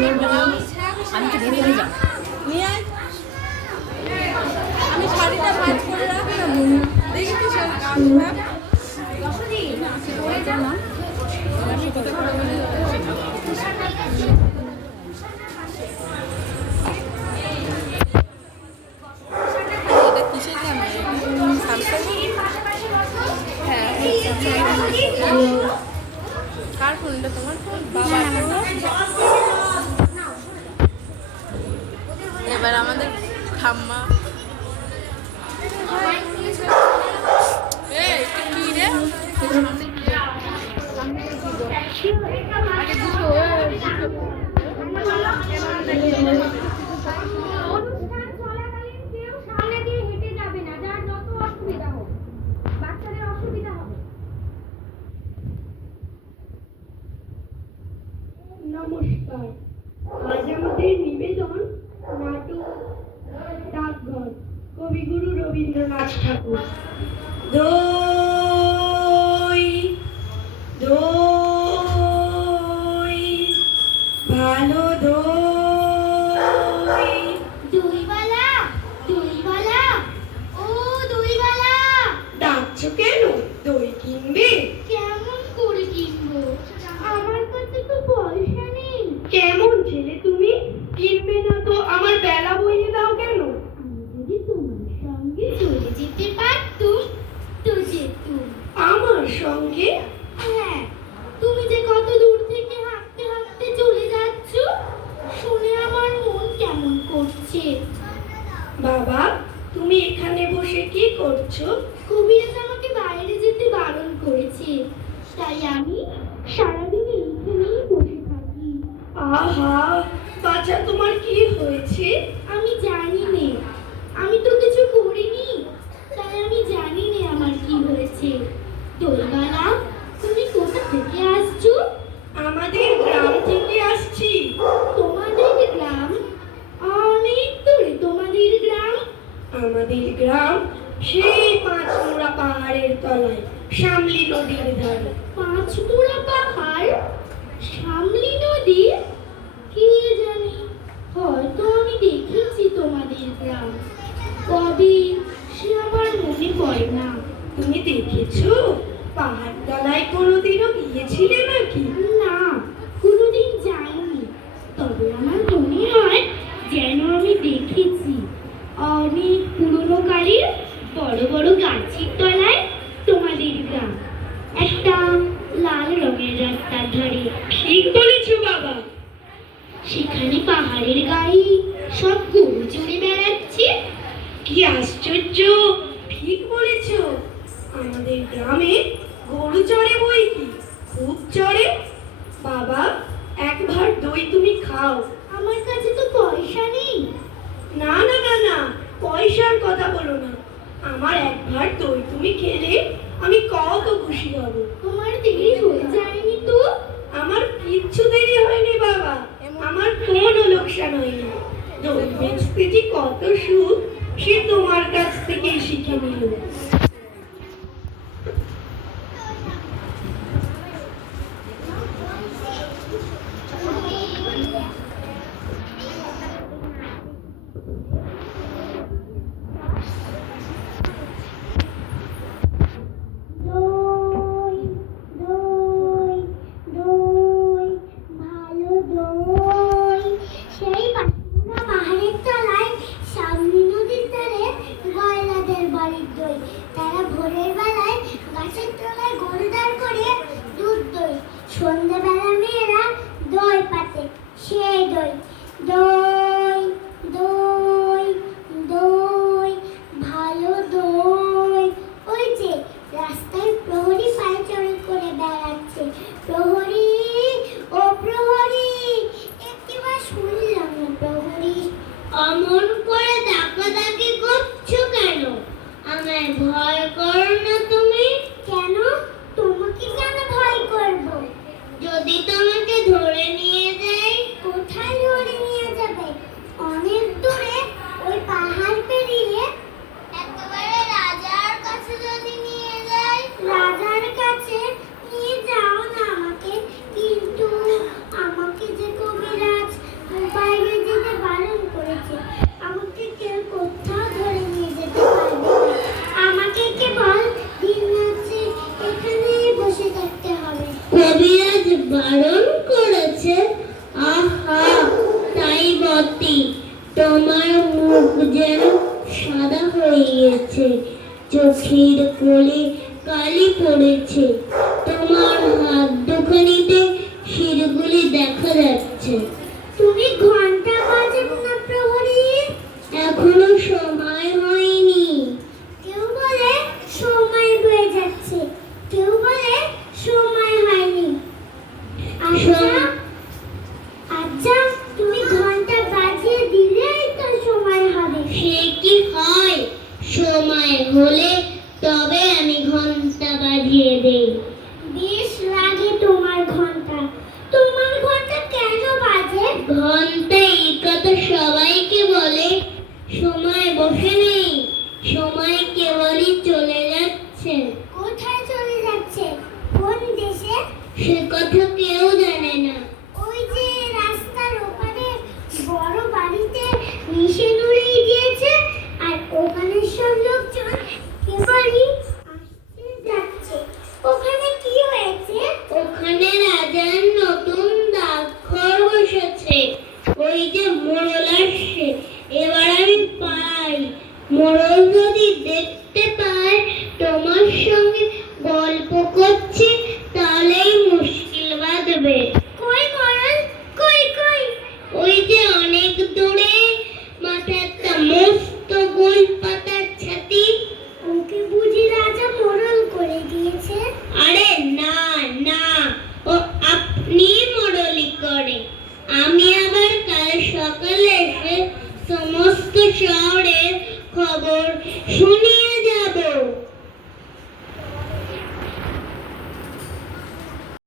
আমি তো দিয়ে চলে যাও নিয়ে আয়। আমি শাড়িটা ভাঁজ করে রাখলাম, দেখি তো সব এটা কিসের ক্যামেরা? স্যামসাং। হ্যাঁ, কার ফোনটা? তোমার ফোন? বাবার ফোন। এবার আমাদের ঠাম্মা নমস্কার। আজ আমাদের নিবেদন নাটক ডাকঘর, কবিগুরু রবীন্দ্রনাথ ঠাকুর। দই দই ভালো দই। দইওয়ালা, দইওয়ালা, ও দইওয়ালা, ডাকছো কেন? দই কিনবে? কেমন করে কিনবো? আমার কাছে তো পয়সা নেই। কেমন ছেলে তুমি? কিনবে না তো আমার বেলা বইয়ে দাও কেন? আমি যদি তোমার সঙ্গে চলে যেতে পারতুম তো যেতুম। আমার সঙ্গে? হ্যাঁ, তুমি যে কত দূর থেকে হাঁটতে হাঁটতে চলে যাচ্ছ, শুনে আমার মন কেমন করছে। বাবা, তুমি এখানে বসে কি করছো? কবিরাজ আমাকে বাইরে যেতে বারণ করেছে, তাই আমি সারাদিন এইখানেই বসে থাকি। আহা, বাচ্চা তোমার কি হয়েছে? আমি জানি নে, আমি তো কিছু করিনি, তাই আমি জানি নে আমার কি হয়েছে। দইওয়ালা, তুমি কোথা থেকে আসছো? আমাদের গ্রাম থেকে আসছি। তোমাদের গ্রাম? অনেক দূরে তোমাদের গ্রাম? আমাদের গ্রাম সেই পাঁচমোড়া পাহাড়ের তলায়, শামলি নদীর ধারে। পাঁচমোড়া পাহাড়, শামলি নদী? কে জানি, হয়তো আমি দেখেছি তোমাদের গ্রাম, কবে সে আমার মনে পড়ে না। তুমি দেখেছো? পাহাড় তলায় কোনোদিনও গিয়েছিলে নাকি? না, কোনোদিন যাইনি, তবে আমার মনে হয় যেন আমি দেখেছি অনেক পুরনো কালের বড় বড় গাছের তলায় তোমাদের গ্রাম, একটা লাল রঙের রাস্তার ধারে। ঠিক বলেছো বাবা। সেখানে পাহাড়ের গায়ে সব গরু চড়ে বেড়াচ্ছে। কি আশ্চর্য! ঠিক বলেছো, আমাদের গ্রামে গরু চড়ে বই কি, খুব চড়ে। বাবা, এক ভাঁড় দই তুমি খাও। আমার কাছে তো পয়সা নেই। না না না না, পয়সার কথা বলো না। আমার এক ভাঁড় দই তুমি খেলে আমি কত খুশি হব। তোমার দেরি হয়ে যায়নি তো? আমার কিচ্ছু দেরি হয়নি বাবা, আমার কোনো লোকসান হয়নি। দই বেচতে যে কত সুখ, সে তোমার কাছ থেকেই শিখে নিল। দই, দই, দই, ভালো দই। সেই পাহাড়ের তলায় সামনে নদীর ধারে গয়লাদের বাড়ির দই। সত্যি তোমার মুখ যেন সাদা হয়ে গেছে, চোখের কোলে কালি পড়েছে, তোমার হাত দুখানিতে শিরগুলি দেখা যাচ্ছে। তুমি ঘন্টা বাজাবো না প্রহরী? এখনো সময় হয়নি। কেউ বলে সময় হয়ে যাচ্ছে, কেউ বলে সময় হয়নি। আচ্ছা তুমি ঘন্টা বাজিয়ে দিলেই তো সময় হবে। সে কি হয়? সময় হলে তবে আমি ঘন্টা বাজিয়ে দেই। বেশ লাগে তোমার ঘন্টা। তোমার ঘন্টা কেন বাজে? ঘন্টা এই কথা সবাইকে বলে, সময় বসে নেই, সময় কেবলই চলে যাচ্ছে। কোথায় চলে যাচ্ছে? কোন দেশে? সে কথা কেউ জানে না। ওই যে রাস্তার ওপারে বড় বাড়িতে মিশন উড়িয়ে দিয়েছে, আর ওখানে সব লোকজন কেবলই আসছে যাচ্ছে। ওখানে কি হয়েছে? ওখানে রাজার নতুন ডাকঘর বসেছে। ওই যে মোড়ল আসছে, এবার আমি পাই। মোড়ল যদি দেখতে পায় তোমার সঙ্গে গল্প করছে, তাহলেই মুশকিল বাঁধবে। কই মোড়ল? কই কই? ওই যে অনেক দূরে, মাথায় একটা মস্ত গোল পাতার ছাতি। ওকে বুঝি রাজা মোড়ল করে দিয়েছে? আরে না না, ও আপনি মোড়লি করে। আমি আবার কাল সকালে এসে সমস্ত শহরের খবর শুনি